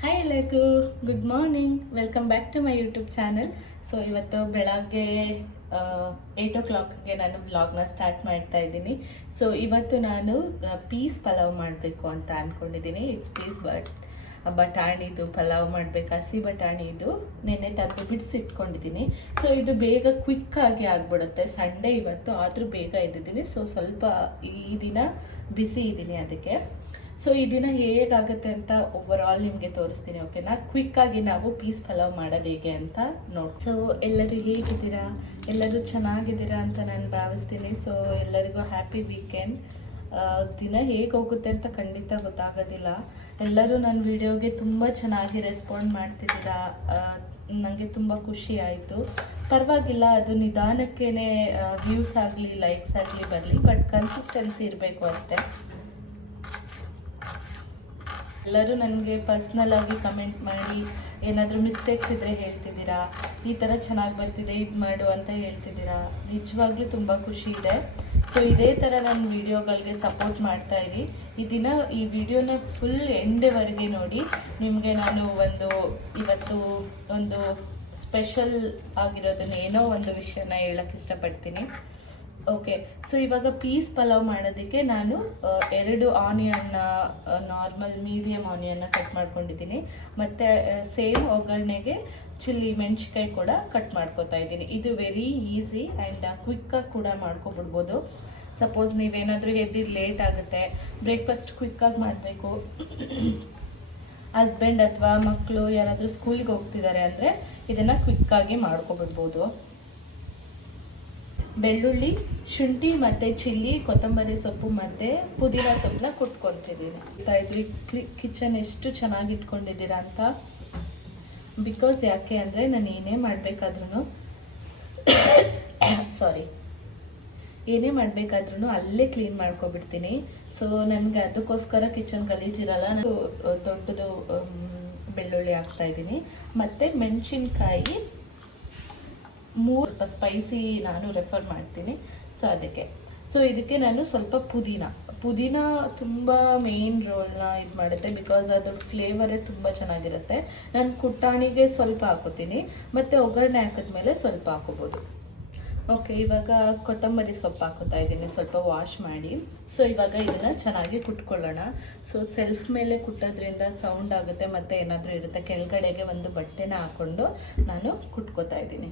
Hi ಎಲ್ಲರಿಗೂ good morning, welcome back to my YouTube channel. So ಇವತ್ತು ಬೆಳಗ್ಗೆ 8 o'clockಗೆ ನಾನು ವ್ಲಾಗ್ನ ಸ್ಟಾರ್ಟ್ ಮಾಡ್ತಾ ಇದ್ದೀನಿ. ಸೊ ಇವತ್ತು ನಾನು ಪೀಸ್ ಪಲಾವ್ ಮಾಡಬೇಕು ಅಂತ ಅಂದ್ಕೊಂಡಿದ್ದೀನಿ. ಇಟ್ಸ್ ಪೀಸ್ ಬಟಾಣಿದು ಪಲಾವ್ ಮಾಡಬೇಕು. ಹಸಿ ಬಟಾಣಿದು ನೆನ್ನೆ ತಂದು ಬಿಡಿಸಿಟ್ಕೊಂಡಿದ್ದೀನಿ. ಸೊ ಇದು ಬೇಗ ಕ್ವಿಕ್ಕಾಗಿ ಆಗಿಬಿಡುತ್ತೆ. ಸಂಡೇ ಇವತ್ತು ಆದರೂ ಬೇಗ ಇದ್ದಿದ್ದೀನಿ. ಸೊ ಸ್ವಲ್ಪ ಈ ದಿನ ಬಿಸಿ ಇದ್ದೀನಿ ಅದಕ್ಕೆ. ಸೊ ಈ ದಿನ ಹೇಗಾಗುತ್ತೆ ಅಂತ ಓವರ್ ಆಲ್ ನಿಮಗೆ ತೋರಿಸ್ತೀನಿ. ಓಕೆನಾ? ಕ್ವಿಕ್ಕಾಗಿ ನಾವು ಪೀಸ್ ಪಲಾವ್ ಮಾಡೋದು ಹೇಗೆ ಅಂತ ನೋಡಿ. ಸೊ ಎಲ್ಲರೂ ಹೇಗಿದ್ದೀರಾ? ಎಲ್ಲರೂ ಚೆನ್ನಾಗಿದ್ದೀರಾ ಅಂತ ನಾನು ಭಾವಿಸ್ತೀನಿ. ಸೊ ಎಲ್ಲರಿಗೂ ಹ್ಯಾಪಿ ವೀಕೆಂಡ್. ದಿನ ಹೇಗೆ ಹೋಗುತ್ತೆ ಅಂತ ಖಂಡಿತ ಗೊತ್ತಾಗೋದಿಲ್ಲ. ಎಲ್ಲರೂ ನನ್ನ ವಿಡಿಯೋಗೆ ತುಂಬ ಚೆನ್ನಾಗಿ ರೆಸ್ಪಾಂಡ್ ಮಾಡ್ತಿದ್ದೀರಾ. ನನಗೆ ತುಂಬ ಖುಷಿ ಆಯಿತು. ಪರವಾಗಿಲ್ಲ, ಅದು ನಿಧಾನಕ್ಕೇ ವ್ಯೂಸ್ ಆಗಲಿ ಲೈಕ್ಸ್ ಆಗಲಿ ಬರಲಿ, ಬಟ್ ಕನ್ಸಿಸ್ಟೆನ್ಸಿ ಇರಬೇಕು ಅಷ್ಟೇ. ಎಲ್ಲರೂ ನನಗೆ ಪರ್ಸ್ನಲ್ ಆಗಿ ಕಮೆಂಟ್ ಮಾಡಿ ಏನಾದರೂ ಮಿಸ್ಟೇಕ್ಸ್ ಇದ್ದರೆ ಹೇಳ್ತಿದ್ದೀರಾ, ಈ ಥರ ಚೆನ್ನಾಗಿ ಬರ್ತಿದೆ ಇದು ಮಾಡು ಅಂತ ಹೇಳ್ತಿದ್ದೀರಾ. ನಿಜವಾಗ್ಲೂ ತುಂಬ ಖುಷಿ ಇದೆ. ಸೊ ಇದೇ ಥರ ನನ್ನ ವೀಡಿಯೋಗಳಿಗೆ ಸಪೋರ್ಟ್ ಮಾಡ್ತಾ ಇರಿ. ಈ ವಿಡಿಯೋನ ಫುಲ್ ಎಂಡ್ವರೆಗೆ ನೋಡಿ. ನಿಮಗೆ ನಾನು ಇವತ್ತು ಒಂದು ಸ್ಪೆಷಲ್ ಆಗಿರೋದನ್ನ ಏನೋ ಒಂದು ವಿಷಯನ ಹೇಳಕ್ಕೆ ಇಷ್ಟಪಡ್ತೀನಿ. ಓಕೆ, ಸೊ ಇವಾಗ ಪೀಸ್ ಪಲಾವ್ ಮಾಡೋದಕ್ಕೆ ನಾನು 2 ಆನಿಯನ್ನ, ನಾರ್ಮಲ್ ಮೀಡಿಯಮ್ ಆನಿಯನ್ನ ಕಟ್ ಮಾಡ್ಕೊಂಡಿದ್ದೀನಿ. ಮತ್ತು ಸೇಮ್ ಒಗ್ಗರಣೆಗೆ ಚಿಲ್ಲಿ ಮೆಣಸಿನ್ಕಾಯಿ ಕೂಡ ಕಟ್ ಮಾಡ್ಕೊತಾ ಇದ್ದೀನಿ. ಇದು ವೆರಿ ಈಸಿ ಆ್ಯಂಡ್ ಕ್ವಿಕ್ಕಾಗಿ ಕೂಡ ಮಾಡ್ಕೊಬಿಡ್ಬೋದು. ಸಪೋಸ್ ನೀವೇನಾದರೂ ಎದ್ದಿದ್ದು ಲೇಟ್ ಆಗುತ್ತೆ, ಬ್ರೇಕ್ಫಾಸ್ಟ್ ಕ್ವಿಕ್ಕಾಗಿ ಮಾಡಬೇಕು, ಹಸ್ಬೆಂಡ್ ಅಥವಾ ಮಕ್ಕಳು ಯಾರಾದರೂ ಸ್ಕೂಲಿಗೆ ಹೋಗ್ತಿದ್ದಾರೆ ಅಂದರೆ ಇದನ್ನು ಕ್ವಿಕ್ಕಾಗಿ ಮಾಡ್ಕೊಬಿಡ್ಬೋದು. ಬೆಳ್ಳುಳ್ಳಿ, ಶುಂಠಿ ಮತ್ತು ಚಿಲ್ಲಿ, ಕೊತ್ತಂಬರಿ ಸೊಪ್ಪು ಮತ್ತು ಪುದೀನ ಸೊಪ್ಪನ್ನ ಕುಟ್ಕೊತಿದ್ದೀನಿ. ಇದ್ರಿ ಕಿಚನ್ ಎಷ್ಟು ಚೆನ್ನಾಗಿ ಇಟ್ಕೊಂಡಿದ್ದೀರಾ ಅಂತ. ಬಿಕಾಸ್ ಯಾಕೆ ಅಂದರೆ ನಾನು ಏನೇ ಮಾಡಬೇಕಾದ್ರೂ ಏನೇ ಮಾಡಬೇಕಾದ್ರೂ ಅಲ್ಲೇ ಕ್ಲೀನ್ ಮಾಡ್ಕೊಬಿಡ್ತೀನಿ. ಸೊ ನನಗೆ ಅದಕ್ಕೋಸ್ಕರ ಕಿಚನ್ ಗಲೀಜಿರಲ್ಲ. ನಾನು ದೊಡ್ಡದು ಬೆಳ್ಳುಳ್ಳಿ ಹಾಕ್ತಾಯಿದ್ದೀನಿ ಮತ್ತು ಮೆಣಸಿನ್ಕಾಯಿ 3 ಸ್ಪೈಸಿ ನಾನು ರೆಫರ್ ಮಾಡ್ತೀನಿ. ಸೊ ಅದಕ್ಕೆ ಇದಕ್ಕೆ ನಾನು ಸ್ವಲ್ಪ ಪುದೀನ ತುಂಬ ಮೇನ್ ರೋಲ್ನ ಇದು ಮಾಡುತ್ತೆ. ಬಿಕಾಸ್ ಅದ್ರ ಫ್ಲೇವರೇ ತುಂಬ ಚೆನ್ನಾಗಿರುತ್ತೆ. ನಾನು ಕುಟ್ಟಾಣಿಗೆ ಸ್ವಲ್ಪ ಹಾಕೋತೀನಿ ಮತ್ತು ಒಗ್ಗರಣೆ ಹಾಕಿದ್ಮೇಲೆ ಸ್ವಲ್ಪ ಹಾಕೋಬೋದು. ಓಕೆ, ಇವಾಗ ಕೊತ್ತಂಬರಿ ಸೊಪ್ಪು ಹಾಕೋತಾ ಇದ್ದೀನಿ, ಸ್ವಲ್ಪ ವಾಶ್ ಮಾಡಿ. ಸೊ ಇವಾಗ ಇದನ್ನು ಚೆನ್ನಾಗಿ ಕುಟ್ಕೊಳ್ಳೋಣ. ಸೊ ಸೆಲ್ಫ್ ಮೇಲೆ ಕುಟ್ಟೋದ್ರಿಂದ ಸೌಂಡ್ ಆಗುತ್ತೆ ಮತ್ತು ಏನಾದರೂ ಇರುತ್ತೆ. ಕೆಳಗಡೆಗೆ ಒಂದು ಬಟ್ಟೆನ ಹಾಕ್ಕೊಂಡು ನಾನು ಕುಟ್ಕೋತಾ ಇದ್ದೀನಿ.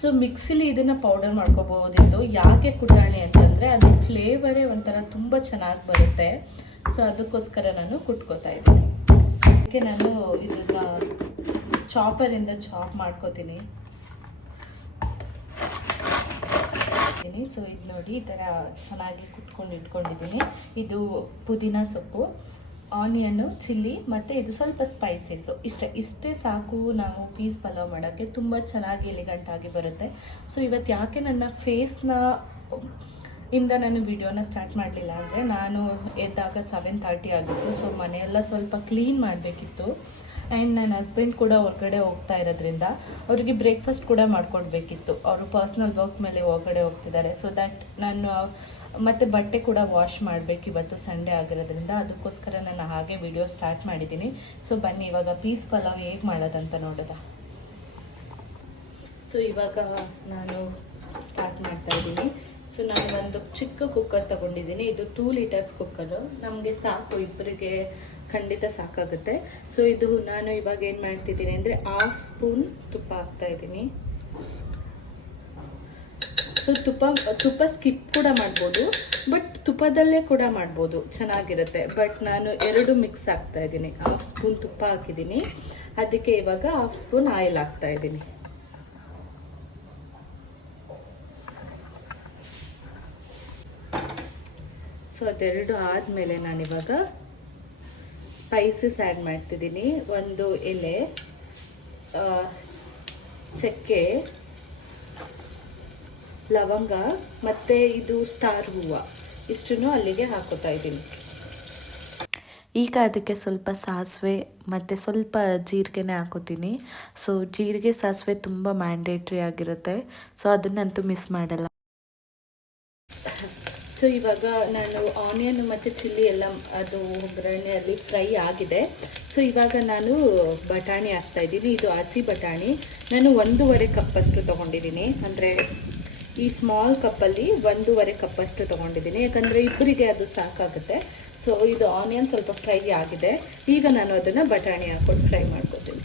ಸೊ ಮಿಕ್ಸಿಲಿ ಇದನ್ನು ಪೌಡರ್ ಮಾಡ್ಕೋಬೋದಿತ್ತು. ಯಾಕೆ ಕುಟಾಣಿ ಅಂತಂದರೆ ಅದು ಫ್ಲೇವರೇ ಒಂಥರ ತುಂಬ ಚೆನ್ನಾಗಿ ಬರುತ್ತೆ. ಸೊ ಅದಕ್ಕೋಸ್ಕರ ನಾನು ಕುಟ್ಕೋತಾ ಇದ್ದೀನಿ. ಅದಕ್ಕೆ ನಾನು ಇದನ್ನು ಚಾಪರಿಂದ ಚಾಪ್ ಮಾಡ್ಕೋತೀನಿ. ಸೊ ಇದು ನೋಡಿ, ಈ ಥರ ಚೆನ್ನಾಗಿ ಕುಟ್ಕೊಂಡು ಇಟ್ಕೊಂಡಿದ್ದೀನಿ. ಇದು ಪುದೀನ ಸೊಪ್ಪು, ಆನಿಯನ್ನು, ಚಿಲ್ಲಿ ಮತ್ತು ಇದು ಸ್ವಲ್ಪ ಸ್ಪೈಸಸ್ಸು. ಇಷ್ಟೇ ಸಾಕು ನಾವು ಪೀಸ್ ಪಲಾವ್ ಮಾಡೋಕ್ಕೆ. ತುಂಬ ಚೆನ್ನಾಗಿ ಎಲಿಗಂಟಾಗಿ ಬರುತ್ತೆ. ಸೊ ಇವತ್ತು ಯಾಕೆ ನನ್ನ ಫೇಸ್ನ ನಾನು ವಿಡಿಯೋನ ಸ್ಟಾರ್ಟ್ ಮಾಡಲಿಲ್ಲ ಅಂದರೆ, ನಾನು ಎದ್ದಾಗ 7:30 ಆಗಿತ್ತು. ಸೊ ಮನೆಯೆಲ್ಲ ಸ್ವಲ್ಪ ಕ್ಲೀನ್ ಮಾಡಬೇಕಿತ್ತು. ಆ್ಯಂಡ್ ನನ್ನ ಹಸ್ಬೆಂಡ್ ಕೂಡ ಹೊರಗಡೆ ಹೋಗ್ತಾ ಇರೋದ್ರಿಂದ ಅವರಿಗೆ ಬ್ರೇಕ್ಫಾಸ್ಟ್ ಕೂಡ ಮಾಡ್ಕೊಡ್ಬೇಕಿತ್ತು. ಅವರು ಪರ್ಸ್ನಲ್ ವರ್ಕ್ ಮೇಲೆ ಹೊರಗಡೆ ಹೋಗ್ತಿದ್ದಾರೆ. ಸೊ ದ್ಯಾಟ್ ನಾನು ಮತ್ತು ಬಟ್ಟೆ ಕೂಡ ವಾಶ್ ಮಾಡಬೇಕು. ಇವತ್ತು ಸಂಡೇ ಆಗಿರೋದ್ರಿಂದ ಅದಕ್ಕೋಸ್ಕರ ನಾನು ಹಾಗೆ ವಿಡಿಯೋ ಸ್ಟಾರ್ಟ್ ಮಾಡಿದ್ದೀನಿ. ಸೊ ಬನ್ನಿ ಇವಾಗ ಪೀಸ್ ಪಲಾವ್ ಹೇಗೆ ಮಾಡೋದಂತ ನೋಡೋದ. ಸೊ ಇವಾಗ ನಾನು ಸ್ಟಾರ್ಟ್ ಮಾಡ್ತಾ ಇದ್ದೀನಿ. ಸೊ ನಾನು ಒಂದು ಚಿಕ್ಕ ಕುಕ್ಕರ್ ತಗೊಂಡಿದ್ದೀನಿ. ಇದು 2 ಲೀಟರ್ಸ್ ಕುಕ್ಕರು. ನಮಗೆ ಸಾಕು, ಇಬ್ಬರಿಗೆ ಖಂಡಿತ ಸಾಕಾಗುತ್ತೆ. ಸೊ ಇದು ನಾನು ಇವಾಗ ಏನು ಮಾಡ್ತಿದ್ದೀನಿ ಅಂದರೆ 1/2 ಸ್ಪೂನ್ ತುಪ್ಪ ಹಾಕ್ತಾಯಿದ್ದೀನಿ. ಸೊ ತುಪ್ಪ ಸ್ಕಿಪ್ ಕೂಡ ಮಾಡ್ಬೋದು, ಬಟ್ ತುಪ್ಪದಲ್ಲೇ ಕೂಡ ಮಾಡ್ಬೋದು, ಚೆನ್ನಾಗಿರುತ್ತೆ. ಬಟ್ ನಾನು 2 ಮಿಕ್ಸ್ ಹಾಕ್ತಾ ಇದ್ದೀನಿ. 1/2 ಸ್ಪೂನ್ ತುಪ್ಪ ಹಾಕಿದ್ದೀನಿ. ಅದಕ್ಕೆ ಇವಾಗ 1/2 ಸ್ಪೂನ್ ಆಯಿಲ್ ಹಾಕ್ತಾ ಇದ್ದೀನಿ. ಸೊ ಅದೆರಡು ಆದಮೇಲೆ ನಾನಿವಾಗ ಸ್ಪೈಸಸ್ ಆ್ಯಡ್ ಮಾಡ್ತಿದ್ದೀನಿ. 1 ಎಲೆ, ಚಕ್ಕೆ, ಲವಂಗ ಮತ್ತು ಇದು ಸ್ಟಾರ್ ಹೂವು, ಇಷ್ಟನ್ನು ಅಲ್ಲಿಗೆ ಹಾಕೋತಾ ಇದ್ದೀನಿ. ಈಗ ಅದಕ್ಕೆ ಸ್ವಲ್ಪ ಸಾಸಿವೆ ಮತ್ತು ಸ್ವಲ್ಪ ಜೀರಿಗೆನೇ ಹಾಕೋತೀನಿ. ಸೊ ಜೀರಿಗೆ ಸಾಸಿವೆ ತುಂಬ ಮ್ಯಾಂಡೇಟ್ರಿ ಆಗಿರುತ್ತೆ. ಸೊ ಅದನ್ನಂತೂ ಮಿಸ್ ಮಾಡಲ್ಲ. ಸೊ ಇವಾಗ ನಾನು ಆನಿಯನ್ ಮತ್ತು ಚಿಲ್ಲಿ ಎಲ್ಲ ಅದು ಒಗ್ಗರಣೆಯಲ್ಲಿ ಫ್ರೈ ಆಗಿದೆ. ಸೊ ಇವಾಗ ನಾನು ಬಟಾಣಿ ಹಾಕ್ತಾಯಿದ್ದೀನಿ. ಇದು ಹಸಿ ಬಟಾಣಿ. ನಾನು 1.5 ಕಪ್ಪಷ್ಟು ತೊಗೊಂಡಿದ್ದೀನಿ. ಅಂದರೆ ಈ ಸ್ಮಾಲ್ ಕಪ್ಪಲ್ಲಿ 1.5 ಕಪ್ಪಷ್ಟು ತೊಗೊಂಡಿದ್ದೀನಿ, ಯಾಕಂದರೆ ಇಬ್ಬರಿಗೆ ಅದು ಸಾಕಾಗುತ್ತೆ. ಸೊ ಇದು ಆನಿಯನ್ ಸ್ವಲ್ಪ ಫ್ರೈ ಆಗಿದೆ. ಈಗ ನಾನು ಅದನ್ನು ಬಟಾಣಿ ಹಾಕ್ಕೊಂಡು ಫ್ರೈ ಮಾಡ್ಕೊತೀನಿ.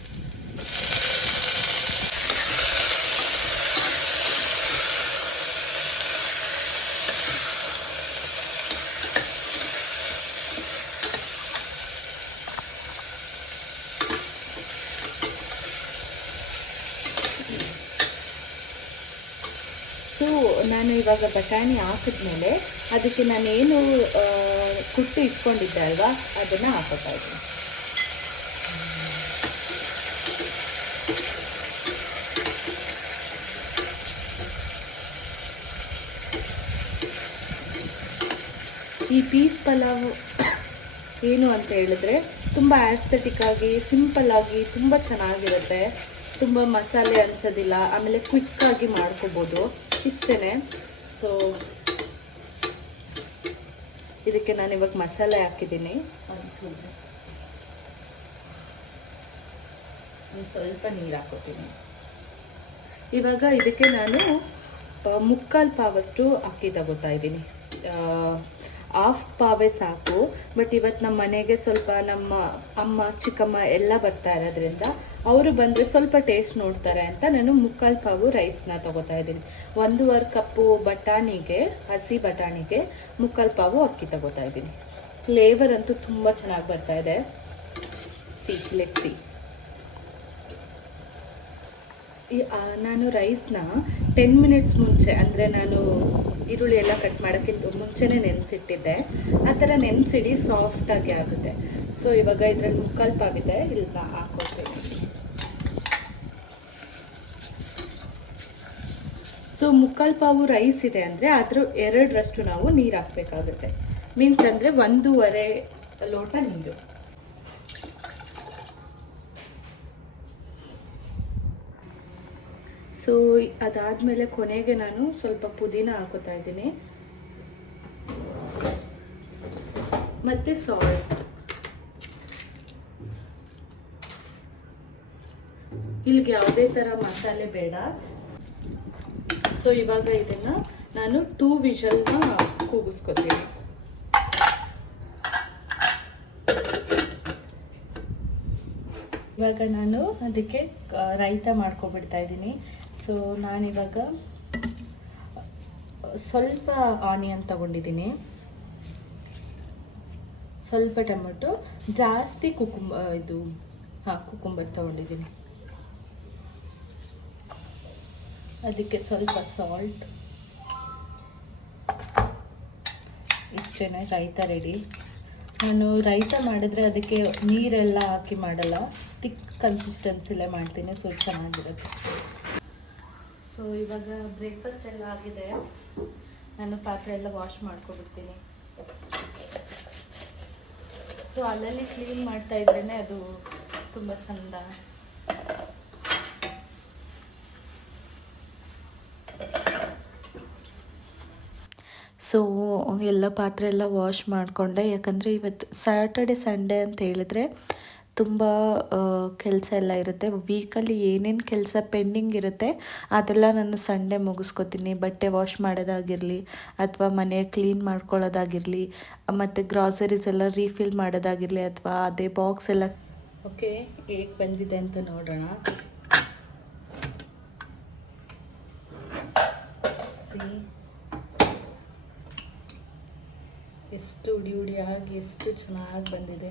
ಸೊ ನಾನು ಇವಾಗ ಬಟಾಣಿ ಹಾಕಿದ್ಮೇಲೆ ಅದಕ್ಕೆ ನಾನೇನು ಕುಟ್ಟು ಇಟ್ಕೊಂಡಿದ್ದೆ ಅಲ್ವಾ, ಅದನ್ನು ಹಾಕೋತಾ ಇದ್ದೀನಿ. ಈ ಪೀಸ್ ಪಲಾವ್ ಏನು ಅಂತ ಹೇಳಿದ್ರೆ ತುಂಬ ಆಸ್ಥೆಟಿಕ್ ಆಗಿ, ಸಿಂಪಲ್ ಆಗಿ ತುಂಬ ಚೆನ್ನಾಗಿರುತ್ತೆ. ತುಂಬ ಮಸಾಲೆ ಅನ್ಸೋದಿಲ್ಲ. ಆಮೇಲೆ ಕ್ವಿಕ್ಕಾಗಿ ಮಾಡ್ಕೋಬೋದು. ಇಷ್ಟೇ. ಸೊ ಇದಕ್ಕೆ ನಾನು ಇವಾಗ ಮಸಾಲೆ ಹಾಕಿದ್ದೀನಿ. ಸ್ವಲ್ಪ ನೀರು ಹಾಕೋತೀನಿ. ಇವಾಗ ಇದಕ್ಕೆ ನಾನು 3/4 ಪಾವಷ್ಟು ಅಕ್ಕಿ ತಗೋತಾ ಇದ್ದೀನಿ. 1/2 ಪಾವೇ ಸಾಕು. ಬಟ್ ಇವತ್ತು ನಮ್ಮ ಮನೆಗೆ ಸ್ವಲ್ಪ ನಮ್ಮ ಅಮ್ಮ ಚಿಕ್ಕಮ್ಮ ಎಲ್ಲ ಬರ್ತಾ ಇರೋದ್ರಿಂದ ಅವರು ಬಂದರೆ ಸ್ವಲ್ಪ ಟೇಸ್ಟ್ ನೋಡ್ತಾರೆ ಅಂತ ನಾನು 3/4 ಪಾವು ರೈಸ್ನ ತಗೋತಾ ಇದ್ದೀನಿ. 1.5 ಕಪ್ಪು ಬಟಾಣಿಗೆ, ಹಸಿ ಬಟಾಣಿಗೆ 3/4 ಪಾವು ಅಕ್ಕಿ ತಗೋತಾ ಇದ್ದೀನಿ. ಫ್ಲೇವರ್ ಅಂತೂ ತುಂಬ ಚೆನ್ನಾಗಿ ಬರ್ತಾ ಇದೆ. ಲೆಟ್ಸಿ ನಾನು ರೈಸ್ನ 10 ಮಿನಿಟ್ಸ್ ಮುಂಚೆ, ಅಂದರೆ ನಾನು ಈರುಳ್ಳಿ ಎಲ್ಲ ಕಟ್ ಮಾಡೋಕ್ಕಿಂತ ಮುಂಚೆನೇ ನೆನೆಸಿಟ್ಟಿದ್ದೆ. ಆ ಥರ ನೆನೆಸಿಡಿ ಸಾಫ್ಟಾಗಿ ಆಗುತ್ತೆ. ಸೊ ಇವಾಗ ಇದರಲ್ಲಿ 3/4 ಪಾವಿದೆ, ಇಲ್ಲಿ ಹಾಕೋತೀನಿ. ಸೊ 3/4 ಪಾವು ರೈಸ್ ಇದೆ ಅಂದರೆ ಅದ್ರ 2ರಷ್ಟು ನಾವು ನೀರು ಹಾಕಬೇಕಾಗುತ್ತೆ. ಮೀನ್ಸ್ ಅಂದರೆ 1.5 ಲೋಟ ನೀರು. ಸೊ ಅದಾದಮೇಲೆ ಕೊನೆಗೆ ನಾನು ಸ್ವಲ್ಪ ಪುದೀನ ಹಾಕೋತಾ ಇದ್ದೀನಿ ಮತ್ತು ಸಾಲ್ಟ್. ಇಲ್ಲಿಗೆ ಯಾವುದೇ ಥರ ಮಸಾಲೆ ಬೇಡ. ಸೊ ಇವಾಗ ಇದನ್ನು ನಾನು 2 ವಿಷಲ್ನ ಕೂಗಿಸ್ಕೊತೀನಿ. ಇವಾಗ ನಾನು ಅದಕ್ಕೆ ರೈತ ಮಾಡ್ಕೊಬಿಡ್ತಾ ಇದ್ದೀನಿ. ಸೊ ನಾನಿವಾಗ ಸ್ವಲ್ಪ ಆನಿಯನ್ ತಗೊಂಡಿದ್ದೀನಿ, ಸ್ವಲ್ಪ ಟೊಮೆಟೊ, ಜಾಸ್ತಿ ಕುಕುಂಬರ್ ತಗೊಂಡಿದ್ದೀನಿ. ಅದಕ್ಕೆ ಸ್ವಲ್ಪ ಸಾಲ್ಟ್. ಇಷ್ಟೇ, ರೈತ ರೆಡಿ. ನಾನು ರೈತ ಮಾಡಿದ್ರೆ ಅದಕ್ಕೆ ನೀರೆಲ್ಲ ಹಾಕಿ ಮಾಡಲ್ಲ, ತಿಕ್ ಕನ್ಸಿಸ್ಟೆನ್ಸಿಲೇ ಮಾಡ್ತೀನಿ. ಸೊ ಚೆನ್ನಾಗಿರುತ್ತೆ. ಸೊ ಇವಾಗ ಬ್ರೇಕ್ಫಾಸ್ಟ್ ಎಲ್ಲ ಆಗಿದೆ. ನಾನು ಪಾತ್ರೆ ಎಲ್ಲ ವಾಶ್ ಮಾಡ್ಕೊಬಿಡ್ತೀನಿ. ಸೊ ಅಲ್ಲಲ್ಲಿ ಕ್ಲೀನ್ ಮಾಡ್ತಾ ಇದ್ರೇ ಅದು ತುಂಬ ಚಂದ. ಸೊ ಎಲ್ಲ ಪಾತ್ರೆ ಎಲ್ಲ ವಾಶ್ ಮಾಡಿಕೊಂಡೆ. ಯಾಕಂದರೆ ಇವತ್ತು ಸ್ಯಾಟರ್ಡೆ ಸಂಡೇ ಅಂತ ಹೇಳಿದ್ರೆ ತುಂಬ ಕೆಲಸ ಎಲ್ಲ ಇರುತ್ತೆ. ವೀಕಲ್ಲಿ ಏನೇನು ಕೆಲಸ ಪೆಂಡಿಂಗ್ ಇರುತ್ತೆ ಅದೆಲ್ಲ ನಾನು ಸಂಡೇ ಮುಗಿಸ್ಕೊತೀನಿ. ಬಟ್ಟೆ ವಾಶ್ ಮಾಡೋದಾಗಿರಲಿ, ಅಥವಾ ಮನೆ ಕ್ಲೀನ್ ಮಾಡ್ಕೊಳ್ಳೋದಾಗಿರಲಿ, ಮತ್ತು ಗ್ರಾಸರೀಸ್ ಎಲ್ಲ ರೀಫಿಲ್ ಮಾಡೋದಾಗಿರಲಿ, ಅಥವಾ ಅದೇ ಬಾಕ್ಸ್ ಎಲ್ಲ. ಓಕೆ, ಹೇಗೆ ಬಂದಿದೆ ಅಂತ ನೋಡೋಣ. ಎಷ್ಟು ಉಡಿ ಎಷ್ಟು ಚೆನ್ನಾಗಿ ಬಂದಿದೆ.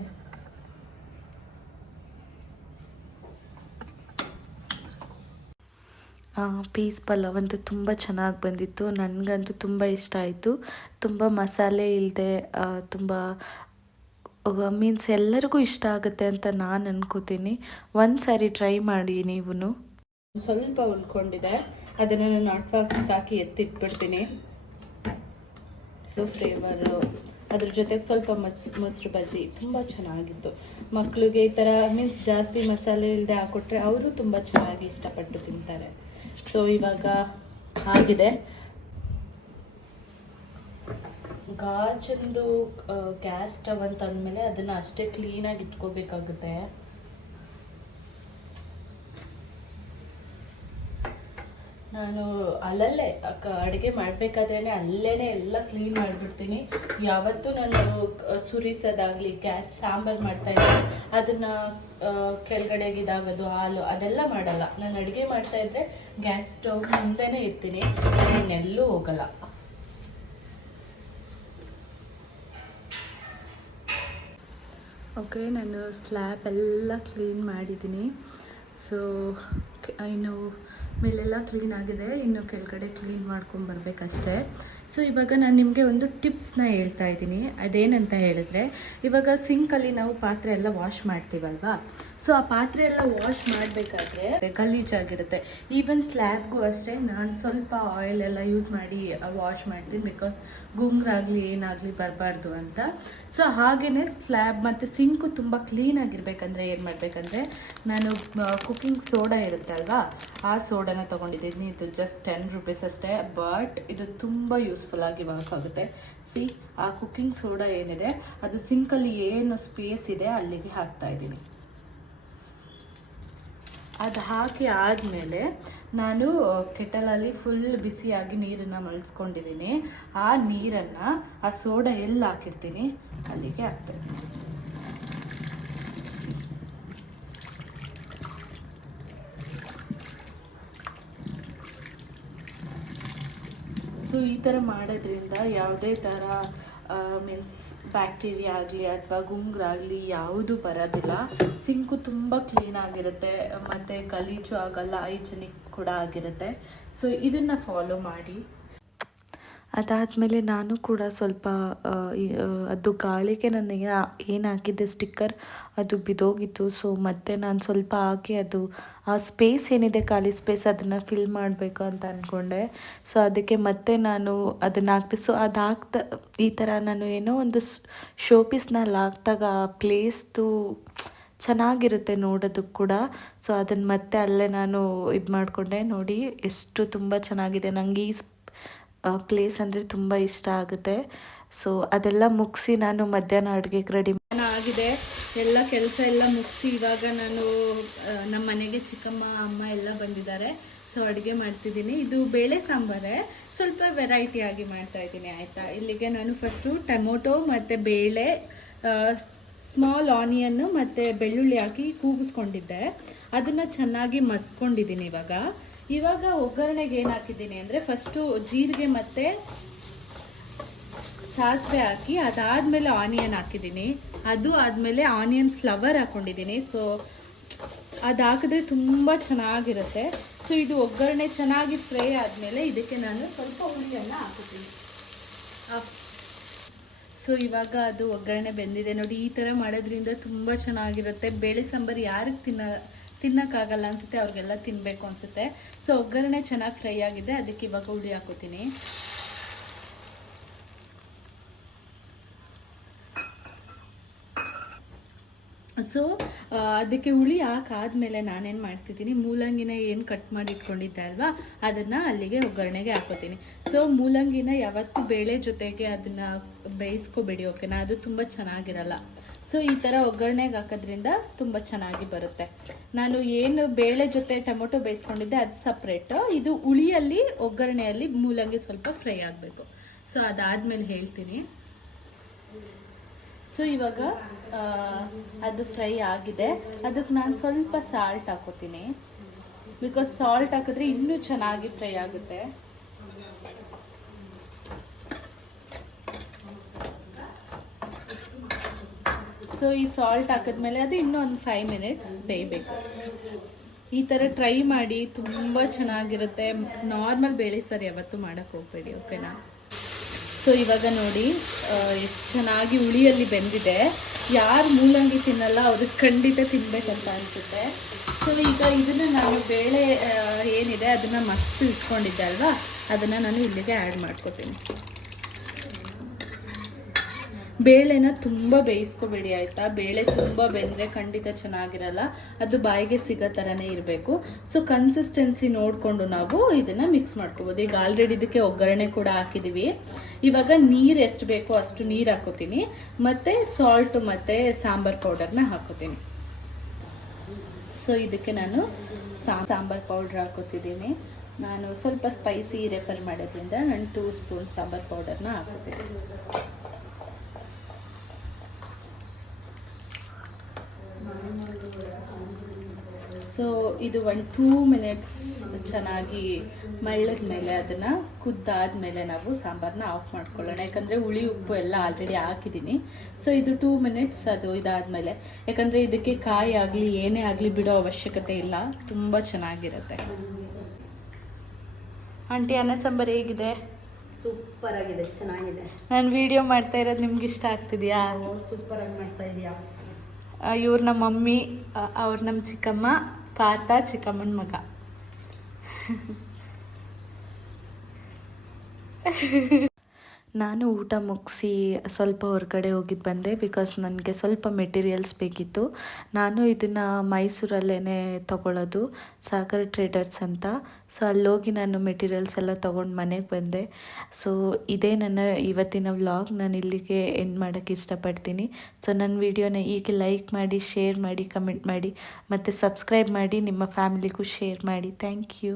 ಪೀಸ್ ಪಲಾವ್ ಅಂತೂ ತುಂಬ ಚೆನ್ನಾಗಿ ಬಂದಿತ್ತು. ನನಗಂತೂ ತುಂಬ ಇಷ್ಟ ಆಯಿತು. ತುಂಬ ಮಸಾಲೆ ಇಲ್ಲದೆ ತುಂಬ ಮೀನ್ಸ್ ಎಲ್ಲರಿಗೂ ಇಷ್ಟ ಆಗುತ್ತೆ ಅಂತ ನಾನು ಅನ್ಕೋತೀನಿ. ಒಂದು ಸಾರಿ ಟ್ರೈ ಮಾಡಿ ನೀವು. ಸ್ವಲ್ಪ ಉಳ್ಕೊಂಡಿದೆ, ಅದನ್ನು ನಾನು ನಾಟ್ ಬಾಕ್ಸ್ಗೆ ಹಾಕಿ ಎತ್ತಿಟ್ಬಿಡ್ತೀನಿ. ಫ್ಲೇವರು ಅದ್ರ ಜೊತೆಗೆ ಸ್ವಲ್ಪ ಮೊಸರು ಬಜ್ಜಿ ತುಂಬ ಚೆನ್ನಾಗಿತ್ತು. ಮಕ್ಕಳಿಗೆ ಈ ಥರ ಮೀನ್ಸ್ ಜಾಸ್ತಿ ಮಸಾಲೆ ಇಲ್ಲದೆ ಹಾಕ್ಕೊಟ್ರೆ ಅವರು ತುಂಬ ಚೆನ್ನಾಗಿ ಇಷ್ಟಪಟ್ಟು ತಿಂತಾರೆ. ಸೊ ಇವಾಗ ಆಗಿದೆ. ಗಾಜೊಂದು ಗ್ಯಾಸ್ ಸ್ಟವ್ ಅಂತ ಅಂದಮೇಲೆ ಅದನ್ನು ಅಷ್ಟೇ ಕ್ಲೀನಾಗಿ ಇಟ್ಕೋಬೇಕಾಗುತ್ತೆ. ನಾನು ಅಲ್ಲಲ್ಲೇ ಅಡುಗೆ ಮಾಡಬೇಕಾದ್ರೇ ಅಲ್ಲೇ ಎಲ್ಲ ಕ್ಲೀನ್ ಮಾಡಿಬಿಡ್ತೀನಿ. ಯಾವತ್ತೂ ನಾನು ಸುರಿಸೋದಾಗಲಿ, ಗ್ಯಾಸ್ ಸಾಂಬಾರು ಮಾಡ್ತಾಯಿದ್ದೆ ಅದನ್ನು ಕೆಳಗಡೆಗೆ ಇದಾಗೋದು, ಹಾಲು ಅದೆಲ್ಲ ಮಾಡಲ್ಲ. ನಾನು ಅಡುಗೆ ಮಾಡ್ತಾಯಿದ್ರೆ ಗ್ಯಾಸ್ ಸ್ಟವ್ ಮುಂದೆನೇ ಇರ್ತೀನಿ, ಇನ್ನೆಲ್ಲೂ ಹೋಗಲ್ಲ. ಓಕೆ, ನಾನು ಸ್ಲ್ಯಾಬ್ ಎಲ್ಲ ಕ್ಲೀನ್ ಮಾಡಿದ್ದೀನಿ. ಸೊ ಇನ್ನು ಮೇಲೆಲ್ಲ ಕ್ಲೀನ್ ಆಗಿದೆ, ಇನ್ನು ಕೆಳಗಡೆ ಕ್ಲೀನ್ ಮಾಡ್ಕೊಂಡು ಬರಬೇಕಷ್ಟೇ. ಸೊ ಇವಾಗ ನಾನು ನಿಮಗೆ ಒಂದು ಟಿಪ್ಸ್ನ ಹೇಳ್ತಾ ಇದ್ದೀನಿ. ಅದೇನಂತ ಹೇಳಿದ್ರೆ, ಇವಾಗ ಸಿಂಕಲ್ಲಿ ನಾವು ಪಾತ್ರೆ ಎಲ್ಲ ವಾಶ್ ಮಾಡ್ತೀವಲ್ವಾ, ಸೊ ಆ ಪಾತ್ರೆ ಎಲ್ಲ ವಾಶ್ ಮಾಡಬೇಕಾದ್ರೆ ಗಲೀಜಾಗಿರುತ್ತೆ. ಈವನ್ ಸ್ಲ್ಯಾಬ್ಗೂ ಅಷ್ಟೇ ನಾನು ಸ್ವಲ್ಪ ಆಯಿಲ್ ಎಲ್ಲ ಯೂಸ್ ಮಾಡಿ ವಾಶ್ ಮಾಡ್ತೀನಿ, ಬಿಕಾಸ್ ಗುಂಗ್ರಾಗಲಿ ಏನಾಗಲಿ ಬರಬಾರ್ದು ಅಂತ. ಸೊ ಹಾಗೆಯೇ ಸ್ಲ್ಯಾಬ್ ಮತ್ತು ಸಿಂಕು ತುಂಬ ಕ್ಲೀನಾಗಿರ್ಬೇಕಂದ್ರೆ ಏನು ಮಾಡಬೇಕಂದ್ರೆ, ನಾನು ಕುಕ್ಕಿಂಗ್ ಸೋಡಾ ಇರುತ್ತೆ ಅಲ್ವಾ, ಆ ಸೋಡಾನ ತೊಗೊಂಡಿದ್ದೀನಿ. ಇದು ಜಸ್ಟ್ 10 ರೂಪೀಸ್ ಅಷ್ಟೇ, ಬಟ್ ಇದು ತುಂಬ ಯೂಸ್ಫುಲ್ ಆಗಿ ವರ್ಕ್ ಆಗುತ್ತೆ. ಆ ಕುಕ್ಕಿಂಗ್ ಸೋಡಾ ಏನಿದೆ ಅದು ಸಿಂಕಲ್ಲಿ ಏನು ಸ್ಪೇಸ್ ಇದೆ ಅಲ್ಲಿಗೆ ಹಾಕ್ತಾ ಇದ್ದೀನಿ. ಅದು ಹಾಕಿ ಆದಮೇಲೆ ನಾನು ಕೆಟಲಲ್ಲಿ ಫುಲ್ ಬಿಸಿಯಾಗಿ ನೀರನ್ನು ಮಳ್ಸ್ಕೊಂಡಿದ್ದೀನಿ. ಆ ನೀರನ್ನು ಆ ಸೋಡಾ ಎಲ್ಲಿ ಹಾಕಿರ್ತೀನಿ ಅಲ್ಲಿಗೆ ಹಾಕ್ತೇನೆ. ಸೊ ಈ ಥರ ಮಾಡೋದ್ರಿಂದ ಯಾವುದೇ ಥರ ಮೀನ್ಸ್ ಬ್ಯಾಕ್ಟೀರಿಯಾ ಆಗಲಿ ಅಥವಾ ಗುಂಗ್ರಾಗಲಿ ಯಾವುದೂ ಬರೋದಿಲ್ಲ. ಸಿಂಕು ತುಂಬ ಕ್ಲೀನಾಗಿರುತ್ತೆ ಮತ್ತು ಗಲೀಜು ಆಗಲ್ಲ, ಹೈಜಿನಿಕ್ ಕೂಡ ಆಗಿರುತ್ತೆ. ಸೊ ಇದನ್ನು ಫಾಲೋ ಮಾಡಿ. ಅದಾದಮೇಲೆ ನಾನು ಕೂಡ ಸ್ವಲ್ಪ ಅದು ಗಾಳಿಗೆ ನನಗೆ ಏನು ಹಾಕಿದ್ದೆ ಸ್ಟಿಕ್ಕರ್ ಅದು ಬಿದ್ದೋಗಿತ್ತು. ಸೊ ಮತ್ತೆ ನಾನು ಸ್ವಲ್ಪ ಹಾಕಿ ಅದು ಆ ಸ್ಪೇಸ್ ಏನಿದೆ ಖಾಲಿ ಸ್ಪೇಸ್ ಅದನ್ನು ಫಿಲ್ ಮಾಡಬೇಕು ಅಂತ ಅಂದ್ಕೊಂಡೆ. ಸೊ ಅದಕ್ಕೆ ಮತ್ತೆ ನಾನು ಅದನ್ನು ಹಾಕ್ತೆ. ಸೊ ಅದು ಹಾಕ್ತಾ ಈ ಥರ ನಾನು ಏನೋ ಒಂದು ಶೋ ಪೀಸ್ನಲ್ಲಿ ಹಾಕ್ದಾಗ ಪ್ಲೇಸ್ದು ಚೆನ್ನಾಗಿರುತ್ತೆ ನೋಡೋದಕ್ಕೆ ಕೂಡ. ಸೊ ಅದನ್ನು ಮತ್ತೆ ಅಲ್ಲೇ ನಾನು ಇದು ಮಾಡಿಕೊಂಡೆ. ನೋಡಿ ಎಷ್ಟು ತುಂಬ ಚೆನ್ನಾಗಿದೆ. ನನಗೆ ಈ ಪ್ಲೇಸ್ ಅಂದರೆ ತುಂಬ ಇಷ್ಟ ಆಗುತ್ತೆ. ಸೊ ಅದೆಲ್ಲ ಮುಗಿಸಿ ನಾನು ಮಧ್ಯಾಹ್ನ ಅಡುಗೆಗೆ ರೆಡಿ ಆಗಿದೆ. ಎಲ್ಲ ಕೆಲಸ ಎಲ್ಲ ಮುಗಿಸಿ ಇವಾಗ ನಾನು ನಮ್ಮ ಮನೆಗೆ ಚಿಕ್ಕಮ್ಮ ಅಮ್ಮ ಎಲ್ಲ ಬಂದಿದ್ದಾರೆ. ಸೊ ಅಡುಗೆ ಮಾಡ್ತಿದ್ದೀನಿ. ಇದು ಬೇಳೆ ಸಾಂಬಾರೇ, ಸ್ವಲ್ಪ ವೆರೈಟಿಯಾಗಿ ಮಾಡ್ತಾಯಿದ್ದೀನಿ ಆಯಿತಾ. ಇಲ್ಲಿಗೆ ನಾನು ಫಸ್ಟು ಟೊಮೊಟೊ ಮತ್ತು ಬೇಳೆ, ಸ್ಮಾಲ್ ಆನಿಯನ್ನು ಮತ್ತು ಬೆಳ್ಳುಳ್ಳಿ ಹಾಕಿ ಕೂಗಿಸ್ಕೊಂಡಿದ್ದೆ. ಅದನ್ನು ಚೆನ್ನಾಗಿ ಮಸ್ಕೊಂಡಿದ್ದೀನಿ. ಇವಾಗ ಒಗ್ಗರಣೆಗೆ ಏನು ಹಾಕಿದ್ದೀನಿ ಅಂದರೆ, ಫಸ್ಟು ಜೀರಿಗೆ ಮತ್ತು ಸಾಸಿವೆ ಹಾಕಿ ಅದಾದಮೇಲೆ ಆನಿಯನ್ ಹಾಕಿದ್ದೀನಿ. ಅದು ಆದಮೇಲೆ ಆನಿಯನ್ ಫ್ಲವರ್ ಹಾಕ್ಕೊಂಡಿದ್ದೀನಿ. ಸೊ ಅದು ಹಾಕಿದ್ರೆ ತುಂಬ ಚೆನ್ನಾಗಿರುತ್ತೆ. ಸೊ ಇದು ಒಗ್ಗರಣೆ ಚೆನ್ನಾಗಿ ಫ್ರೈ ಆದಮೇಲೆ ಇದಕ್ಕೆ ನಾನು ಸ್ವಲ್ಪ ಹುಳಿಯನ್ನು ಹಾಕಿದ್ದೀನಿ. ಸೊ ಇವಾಗ ಅದು ಒಗ್ಗರಣೆ ಬೆಂದಿದೆ ನೋಡಿ. ಈ ಥರ ಮಾಡೋದ್ರಿಂದ ತುಂಬ ಚೆನ್ನಾಗಿರುತ್ತೆ. ಬೇಳೆ ಸಾಂಬಾರು ಯಾರಿಗೆ ತಿನ್ನೋಕ್ಕಾಗಲ್ಲ ಅನಿಸುತ್ತೆ ಅವ್ರಿಗೆಲ್ಲ ತಿನ್ನಬೇಕು ಅನಿಸುತ್ತೆ. ಸೊ ಒಗ್ಗರಣೆ ಚೆನ್ನಾಗಿ ಫ್ರೈ ಆಗಿದೆ, ಅದಕ್ಕೆ ಇವಾಗ ಹುಳಿ ಹಾಕೋತೀನಿ. ಸೊ ಅದಕ್ಕೆ ಹುಳಿ ಹಾಕಾದ್ಮೇಲೆ ನಾನೇನು ಮಾಡ್ತಿದ್ದೀನಿ, ಮೂಲಂಗಿನ ಏನು ಕಟ್ ಮಾಡಿ ಇಟ್ಕೊಂಡಿದ್ದೆ ಅಲ್ವಾ, ಅದನ್ನು ಅಲ್ಲಿಗೆ ಒಗ್ಗರಣೆಗೆ ಹಾಕೋತೀನಿ. ಸೊ ಮೂಲಂಗಿನ ಯಾವತ್ತೂ ಬೇಳೆ ಜೊತೆಗೆ ಅದನ್ನು ಬೇಯಿಸ್ಕೊಬೇಡಿ, ಓಕೆನಾ, ಅದು ತುಂಬ ಚೆನ್ನಾಗಿರಲ್ಲ. ಸೊ ಈ ಥರ ಒಗ್ಗರಣೆಗೆ ಹಾಕೋದ್ರಿಂದ ತುಂಬ ಚೆನ್ನಾಗಿ ಬರುತ್ತೆ. ನಾನು ಏನು ಬೇಳೆ ಜೊತೆ ಟೊಮೊಟೊ ಬೇಯಿಸ್ಕೊಂಡಿದ್ದೆ ಅದು ಸಪ್ರೇಟು. ಇದು ಹುಳಿಯಲ್ಲಿ ಒಗ್ಗರಣೆಯಲ್ಲಿ ಮೂಲಂಗಿ ಸ್ವಲ್ಪ ಫ್ರೈ ಆಗಬೇಕು. ಸೊ ಅದಾದಮೇಲೆ ಹೇಳ್ತೀನಿ. ಸೊ ಇವಾಗ ಅದು ಫ್ರೈ ಆಗಿದೆ. ಅದಕ್ಕೆ ನಾನು ಸ್ವಲ್ಪ ಸಾಲ್ಟ್ ಹಾಕೋತೀನಿ, ಬಿಕಾಸ್ ಸಾಲ್ಟ್ ಹಾಕಿದ್ರೆ ಇನ್ನೂ ಚೆನ್ನಾಗಿ ಫ್ರೈ ಆಗುತ್ತೆ. ಸೊ ಈ ಸಾಲ್ಟ್ ಹಾಕಿದ್ಮೇಲೆ ಅದು ಇನ್ನೂ ಒಂದು 5 ಮಿನಿಟ್ಸ್ ಬೇಯಬೇಕು. ಈ ಥರ ಟ್ರೈ ಮಾಡಿ, ತುಂಬ ಚೆನ್ನಾಗಿರುತ್ತೆ. ನಾರ್ಮಲ್ ಬೇಳೆ ಸಾರು ಯಾವತ್ತೂ ಮಾಡೋಕ್ಕೆ ಹೋಗಬೇಡಿ, ಓಕೆನಾ. ಸೊ ಇವಾಗ ನೋಡಿ ಎಷ್ಟು ಚೆನ್ನಾಗಿ ಹುಳಿಯಲ್ಲಿ ಬೆಂದಿದೆ. ಯಾರು ಮೂಲಂಗಿ ತಿನ್ನಲ್ಲ ಅವ್ರಿಗೆ ಖಂಡಿತ ತಿನ್ನಬೇಕಂತ ಅನಿಸುತ್ತೆ. ಸೊ ಈಗ ಇದನ್ನು ನಾನು ಬೇಳೆ ಏನಿದೆ ಅದನ್ನು ಮಸ್ತ್ ಇಟ್ಕೊಂಡಿದ್ದೆ ಅಲ್ವಾ, ಅದನ್ನು ನಾನು ಇಲ್ಲಿಗೆ ಆ್ಯಡ್ ಮಾಡ್ಕೊತೀನಿ. ಬೇಳೆನ ತುಂಬ ಬೇಯಿಸ್ಕೋಬೇಡಿ ಆಯಿತಾ. ಬೇಳೆ ತುಂಬ ಬೆಂದರೆ ಖಂಡಿತ ಚೆನ್ನಾಗಿರಲ್ಲ, ಅದು ಬಾಯಿಗೆ ಸಿಗೋ ಥರನೇ ಇರಬೇಕು. ಸೊ ಕನ್ಸಿಸ್ಟೆನ್ಸಿ ನೋಡಿಕೊಂಡು ನಾವು ಇದನ್ನು ಮಿಕ್ಸ್ ಮಾಡ್ಕೋಬೋದು. ಈಗ ಆಲ್ರೆಡಿ ಇದಕ್ಕೆ ಒಗ್ಗರಣೆ ಕೂಡ ಹಾಕಿದ್ದೀವಿ. ಇವಾಗ ನೀರು ಎಷ್ಟು ಬೇಕೋ ಅಷ್ಟು ನೀರು ಹಾಕೋತೀನಿ, ಮತ್ತು ಸಾಲ್ಟು ಮತ್ತು ಸಾಂಬಾರು ಪೌಡರ್ನ ಹಾಕೋತೀನಿ. ಸೊ ಇದಕ್ಕೆ ನಾನು ಸಾಂಬಾರು ಪೌಡ್ರ್ ಹಾಕೋತಿದ್ದೀನಿ. ನಾನು ಸ್ವಲ್ಪ ಸ್ಪೈಸಿ ರೆಫರ್ ಮಾಡೋದ್ರಿಂದ ನಾನು 2 ಸ್ಪೂನ್ ಸಾಂಬಾರು ಪೌಡರ್ನ ಹಾಕೋತೀನಿ. ಸೊ ಇದು 1-2 ಮಿನಿಟ್ಸ್ ಚೆನ್ನಾಗಿ ಮಳ್ಳದ ಮೇಲೆ ಅದನ್ನು ಕುದ್ದಾದ್ಮೇಲೆ ನಾವು ಸಾಂಬಾರನ್ನ ಆಫ್ ಮಾಡ್ಕೊಳ್ಳೋಣ. ಯಾಕಂದರೆ ಹುಳಿ ಉಪ್ಪು ಎಲ್ಲ ಆಲ್ರೆಡಿ ಹಾಕಿದ್ದೀನಿ. ಸೊ ಇದು 2 ಮಿನಿಟ್ಸ್ ಅದು ಇದಾದಮೇಲೆ, ಯಾಕಂದರೆ ಇದಕ್ಕೆ ಕಾಯಿ ಆಗಲಿ ಏನೇ ಆಗಲಿ ಬಿಡೋ ಅವಶ್ಯಕತೆ ಇಲ್ಲ, ತುಂಬ ಚೆನ್ನಾಗಿರುತ್ತೆ. ಆಂಟಿ ಅನ್ನ ಸಾಂಬಾರು ಹೇಗಿದೆ? ಸೂಪರ್ ಆಗಿದೆ, ಚೆನ್ನಾಗಿದೆ. ನಾನು ವಿಡಿಯೋ ಮಾಡ್ತಾ ಇರೋದು ನಿಮ್ಗೆ ಇಷ್ಟ ಆಗ್ತಿದೆಯಾ? ಸೂಪರ್ ಆಗಿ ಮಾಡ್ತಾ ಇದೀಯಾ. ಇವ್ರು ನಮ್ಮ ಮಮ್ಮಿ, ಅವ್ರು ನಮ್ಮ ಚಿಕ್ಕಮ್ಮ, ಪಾರ್ಥ ಚಿಕ್ಕಮ್ಮನ ಮಗ. ನಾನು ಊಟ ಮುಗಿಸಿ ಸ್ವಲ್ಪ ಹೊರಗಡೆ ಹೋಗಿದ್ದು ಬಂದೆ, ಬಿಕಾಸ್ ನನಗೆ ಸ್ವಲ್ಪ ಮೆಟೀರಿಯಲ್ಸ್ ಬೇಕಿತ್ತು. ನಾನು ಇದನ್ನು ಮೈಸೂರಲ್ಲೇ ತೊಗೊಳ್ಳೋದು, ಸಾಗರ್ ಟ್ರೇಡರ್ಸ್ ಅಂತ. ಸೊ ಅಲ್ಲೋಗಿ ನಾನು ಮೆಟೀರಿಯಲ್ಸ್ ಎಲ್ಲ ತೊಗೊಂಡು ಮನೆಗೆ ಬಂದೆ. ಸೊ ಇದೇ ನನ್ನ ಇವತ್ತಿನ ವ್ಲಾಗ್. ನಾನು ಇಲ್ಲಿಗೆ ಎಂಡ್ ಮಾಡೋಕ್ಕೆ ಇಷ್ಟಪಡ್ತೀನಿ. ಸೊ ನನ್ನ ವಿಡಿಯೋನ ಈಗ ಲೈಕ್ ಮಾಡಿ, ಶೇರ್ ಮಾಡಿ, ಕಮೆಂಟ್ ಮಾಡಿ ಮತ್ತು ಸಬ್ಸ್ಕ್ರೈಬ್ ಮಾಡಿ, ನಿಮ್ಮ ಫ್ಯಾಮಿಲಿಗೂ ಶೇರ್ ಮಾಡಿ. Thank you.